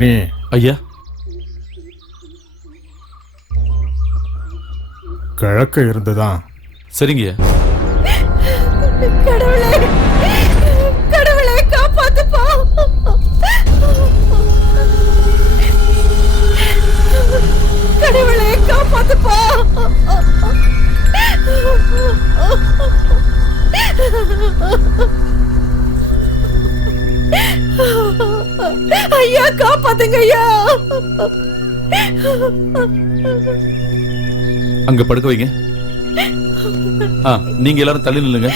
பழனி, ஐயா, கிழக்க இருந்துதான். சரிங்கய்யா. கடவுளே, கடவுளே காப்பாத்துப்பா. கடவுளே காப்பாத்துப்பா. ஐயா காப்பாத்துங்க ஐயா. அங்க படுக்க வைங்க. நீங்க எல்லாரும் தள்ளி நில்லுங்க.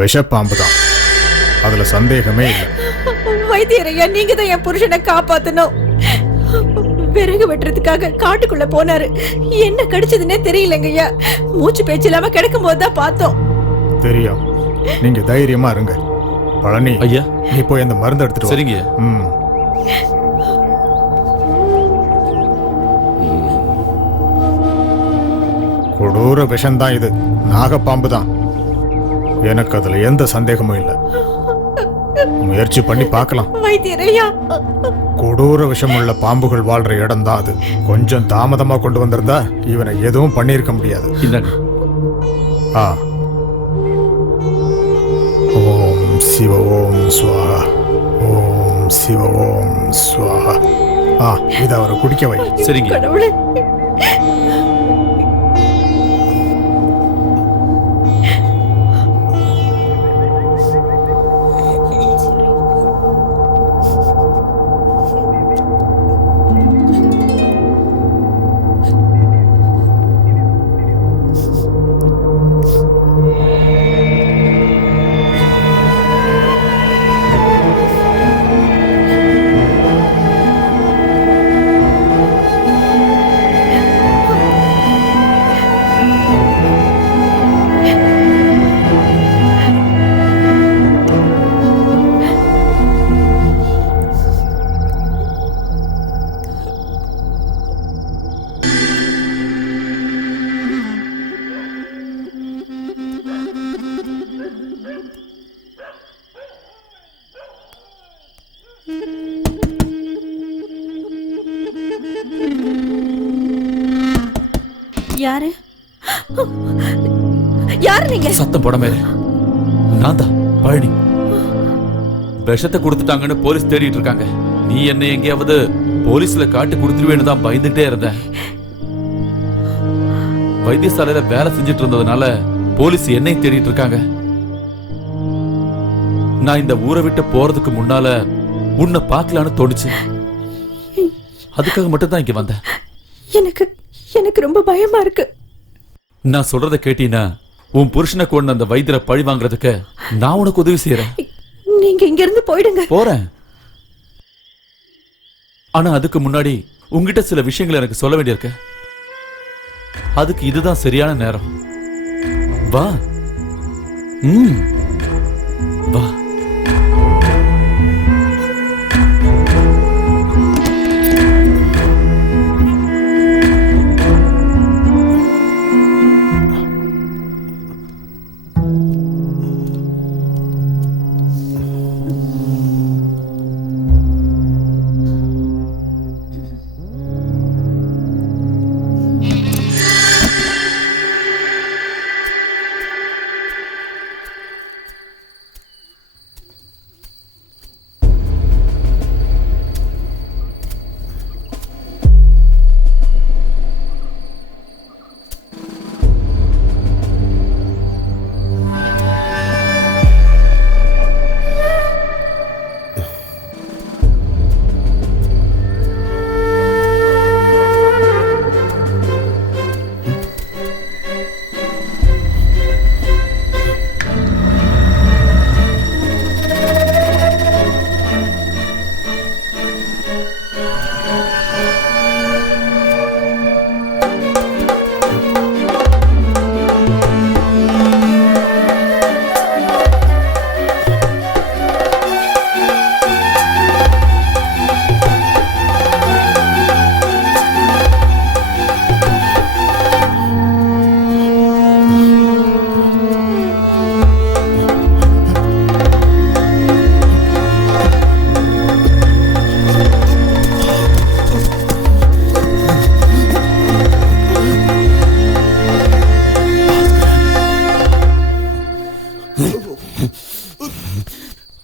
விஷப்பாம்பு தான், அதுல சந்தேகமே இல்லை. வைத்தியரையா, நீங்க தான் என் புருஷனை காப்பாத்தணும். விறகு வெட்டுறதுக்காக காட்டுக்குள்ள போனாரு. என்ன கடிச்சதுன்னே தெரியலங்கய்யா. மூச்சு பேச்சு இல்லாம கிடக்கும் போதுதான் பார்த்தோம். தெரியும், நீங்க தைரியமா இருங்க. பழனி ஐயா, நீ போய் அந்த மருந்து எடுத்துட்டு வா. சரிங்க. கொடூர விஷம்தான் இது, நாகப்பாம்பு தான். எனக்கு அதுல எந்த சந்தேகமும் இல்லை. முயற்சி பண்ணி பார்க்கலாம். வைத்தியரையா, கொடூர விஷமுள்ள பாம்புகள் வாழ்ற இடம் தான் அது. கொஞ்சம் தாமதமா கொண்டு வந்திருந்தா இவனை எதுவும் பண்ணியிருக்க முடியாது. ஓம் சிவ ஓம் ஸ்வாஹா, ஓம் சிவ ஓம் ஸ்வாஹா. இதை அவரை குடிக்க வை. சரிங்க. கடவுளே, யாரு யாரு நீங்க? சத்தம் போடாம இரு. நான் தான் பழனி. விஷத்தை கொடுத்துட்டாங்கன்னு போலீஸ் தேடிட்டு இருக்காங்க. நீ என்ன எங்கேயாவது போலீஸ்ல காட்டு கொடுத்துருவேன்னு தான் பயந்துட்டே இருந்த. வைத்தியசாலையில வேலை செஞ்சுட்டு இருந்ததுனால போலீஸ் என்னை தேடிட்டு இருக்காங்க. நான் இந்த ஊரை விட்டு போறதுக்கு முன்னால உன்னை பார்க்கலான்னு தோணுச்சு. அதுக்காக மட்டும் தான் இங்க வந்தேன். எனக்கு எனக்கு ரொம்ப பயமா இருக்கு. நான் சொல்றத கேட்டீனா உன் புருஷனை கொண்டு அந்த வைத்தியரை பழி வாங்குறதுக்கு நான் உனக்கு உதவி செய்யறேன். நீங்க இங்க இருந்து போயிடுங்க. போறேன். ஆனா அதுக்கு முன்னாடி உங்ககிட்ட சில விஷயங்களை எனக்கு சொல்ல வேண்டியிருக்கு. அதுக்கு இதுதான் சரியான நேரம். வா. வா.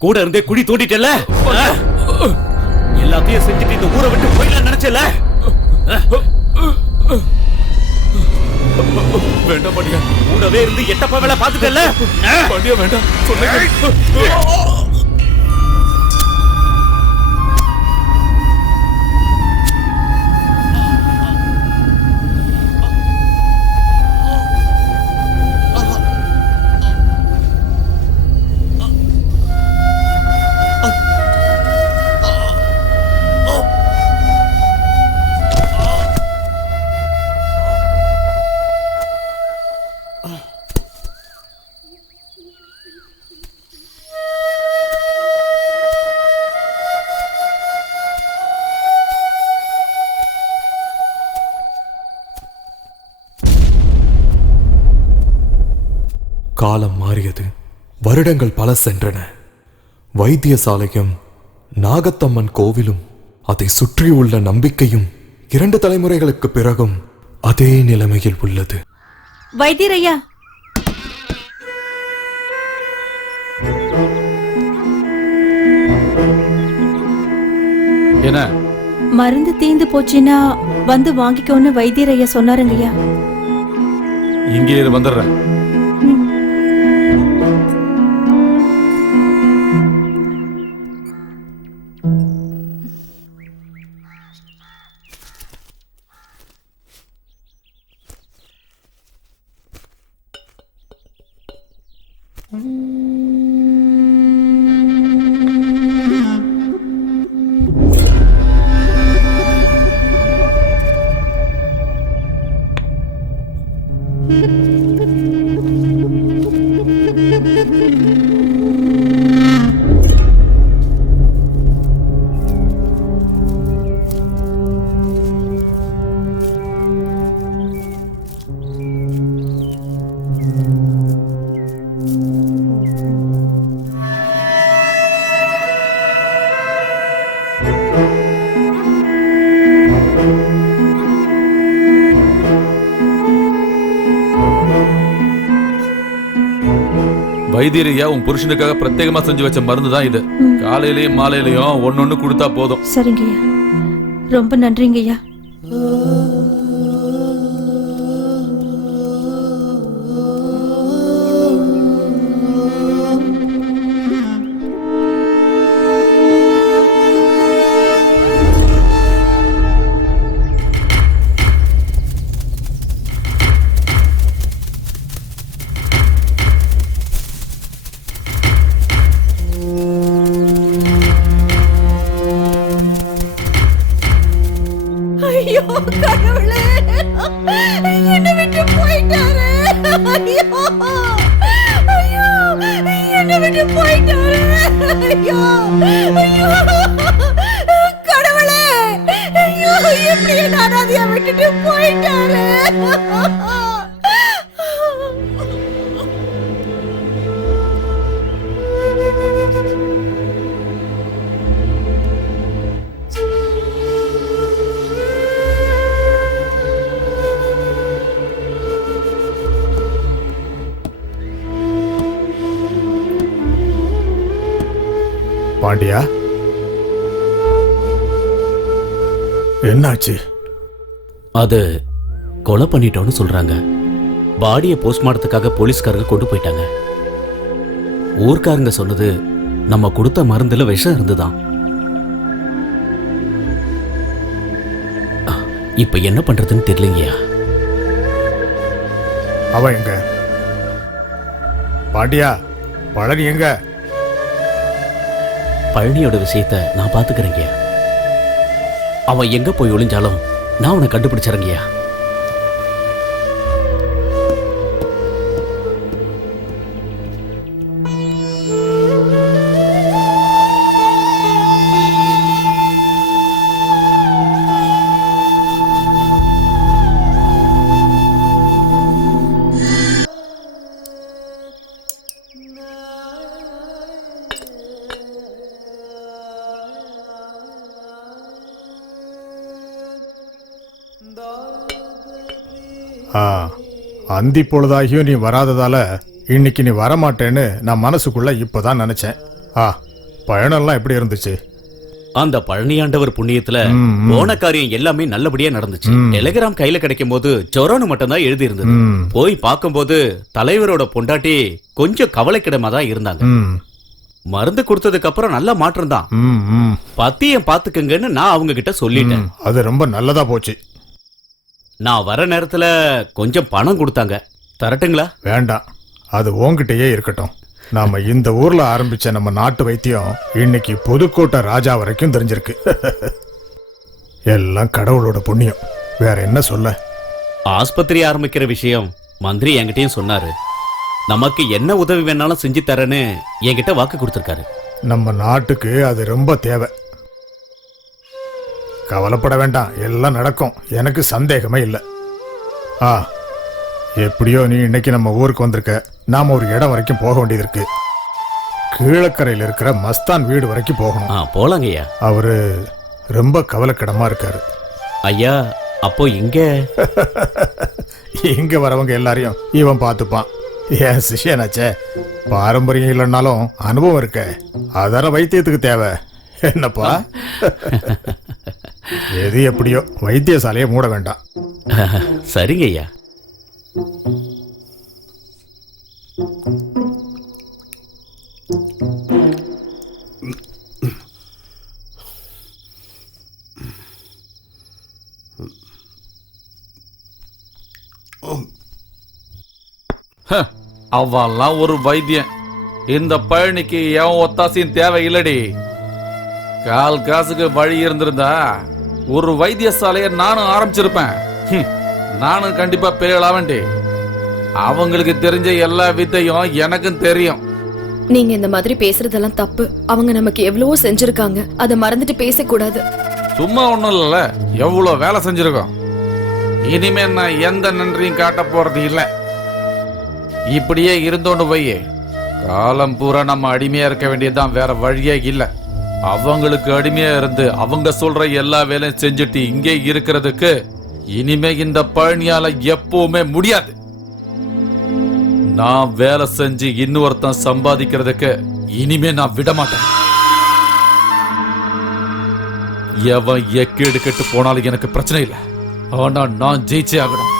கூட இருந்தே குழி தோண்டிட்டல, எல்லாத்தையும் செஞ்சுட்டு இந்த ஊரை விட்டு போயிடலாம் நினைச்சல. வேண்டாம் பாண்டியா, கூடவே இருந்து எட்டப்ப வேலை பாத்துட்டல. பாண்டியா வேண்டாம் சொன்னேன். காலம் மாறியது. வருடங்கள் பல சென்றன. வைத்தியசாலையும் நாகத்தம்மன் கோவிலும் அதை சுற்றியுள்ள நம்பிக்கையும் 2 தலைமுறைகளுக்கு பிறகும் அதே நிலைமையில் உள்ளது. வைத்தியரையா, என்ன மருந்து தீந்து போச்சுன்னா வந்து வாங்கிக்கோன்னு வைத்தியரையா சொன்னாருங்கய்யா. இங்கே வந்துடுறேன். வைத்தியரையா உன் புருஷனுக்காக பிரத்யேகமா செஞ்சு வச்ச மருந்து தான் இது. காலையிலயும் மாலையிலயும் ஒன்னொன்னு கொடுத்தா போதும். சரிங்கய்யா, ரொம்ப நன்றிங்கய்யா. ஐயோ கடவுளே, என்னை விட்டு போயிட்டாரு. ஐயோ ஐயோ, என்னை விட்டு போயிட்டாரு. ஐயோ ஐயோ கடவுளே, ஐயோ எப்படி நான் அதைய விட்டுட்டு போயிட்டாரு. பாண்டியா, என்னாச்சு? அது கொலை பண்ணிட்டோன்னு சொல்றாங்க. பாடியை போஸ்ட்மார்ட்டத்துக்காக போலீஸ்காரங்க கொண்டு போயிட்டாங்க. ஊர்க்காரங்க சொன்னது நம்ம கொடுத்த மருந்துல விஷம் இருந்துதான். இப்ப என்ன பண்றதுன்னு தெரியலங்கய்யா. அவன் எங்க? பாண்டியா, பழனி எங்க? பழனியோட விஷயத்த நான் பாத்துக்கிறேங்கய்யா. அவன் எங்க போய் ஒளிஞ்சாலும் நான் அவனை கண்டுபிடிச்சறங்கய்யா. அந்தி பொழுதாகியும் நீ வராததால இன்னைக்கு நீ வரமாட்டேன்னு நான் மனசுக்குள்ள இப்பதான் நினைச்சேன். பயணம்லாம் எப்படி இருந்துச்சு? அந்த பழனியாண்டவர் புண்ணியத்துல போன காரியம் எல்லாமே நல்லபடியா நடந்துச்சு. டெலிகிராம் கையில கிடைக்கும் போது ஜொரோன்னு மட்டும் தான் எழுதி இருந்தது. போய் பார்க்கும்போது தலைவரோட பொண்டாட்டி கொஞ்சம் கவலைக்கிடமா தான் இருந்தாங்க. மருந்து கொடுத்ததுக்கு அப்புறம் நல்ல மாற்றம் தான். பத்தியம் பாத்துக்கங்கன்னு நான் அவங்க கிட்ட சொல்லிட்டேன். அது ரொம்ப நல்லதா போச்சு. நான் வர நேரத்துல கொஞ்சம் பணம் கொடுத்தாங்க, தரட்டுங்களா? வேண்டாம், அது உன்கிட்டயே இருக்கட்டும். நாம இந்த ஊர்ல ஆரம்பிச்ச நம்ம நாட்டு வைத்தியம் இன்னைக்கு புதுக்கோட்டை ராஜா வரைக்கும் தெரிஞ்சிருக்கு. எல்லாம் கடவுளோட புண்ணியம், வேற என்ன சொல்ல. ஆஸ்பத்திரி ஆரம்பிக்கிற விஷயம் மந்திரி என்கிட்டயும் சொன்னாரு. நமக்கு என்ன உதவி வேணாலும் செஞ்சு தரேன்னு என்கிட்ட வாக்கு கொடுத்திருக்காரு. நம்ம நாட்டுக்கு அது ரொம்ப தேவை. கவலைப்பட வேண்டாம், எல்லாம் நடக்கும், எனக்கு சந்தேகமே இல்லை. எப்படியோ நீ இன்னைக்கு நம்ம ஊருக்கு வந்திருக்க. நாம ஒரு இடம் வரைக்கும் போக வேண்டியது இருக்கு. கீழக்கரையில் இருக்கிற மஸ்தான் வீடு வரைக்கும் போகணும். போலாங்க ஐயா. அவரு ரொம்ப கவலைக்கிடமா இருக்காரு. ஐயா, அப்போ இங்க வரவங்க எல்லாரையும் இவன் பார்த்துப்பான். என் சிஷியனாச்சே, பாரம்பரியம் இல்லைன்னாலும் அனுபவம் இருக்க, அதர வைத்தியத்துக்கு தேவை. என்னப்பா? எது எப்படியோ வைத்தியசாலையை மூட வேண்டாம். சரிங்க ஐயா. அவெல்லாம் ஒரு வைத்தியன். இந்த பழனிக்கு எவன் ஒத்தாசையும் தேவை இல்லடி. கால் காசுக்கு வழி இருந்திருந்தா ஒரு வைத்தியசாலையை நானும் ஆரம்பிச்சிருப்பேன். நானும் கண்டிப்பா பேரலாவண்டி. அவங்களுக்கு தெரிஞ்ச எல்லா வித்தையும் எனக்கும் தெரியும். நீங்க இந்த மாதிரி பேசுறதெல்லாம் தப்பு. அவங்க நமக்கு எவ்வளவோ செஞ்சிருக்காங்க, அதை மறந்துட்டு பேசக்கூடாது. சும்மா ஒண்ணும் இல்ல, எவ்வளவு வேலை செஞ்சிருக்கோம். இனிமே நான் எந்த நன்றியும் காட்ட போறது இல்ல. இப்படியே இருந்தோண்டு போய் காலம் பூரா நம்ம அடிமையா இருக்க வேண்டியதுதான், வேற வழியே இல்ல. அவங்களுக்கு அடிமையா இருந்து அவங்க சொல்ற எல்லா வேலையும் செஞ்சுட்டு இங்கே இருக்கிறதுக்கு இனிமே இந்த பழனியால எப்பவுமே முடியாது. நான் வேலை செஞ்சு இன்னொருத்தன் சம்பாதிக்கிறதுக்கு இனிமே நான் விட மாட்டேன். எவன் எக்கேடு கெட்டு போனாலும் எனக்கு பிரச்சனை இல்லை. ஆனா நான் ஜெயிச்சே ஆகணும்.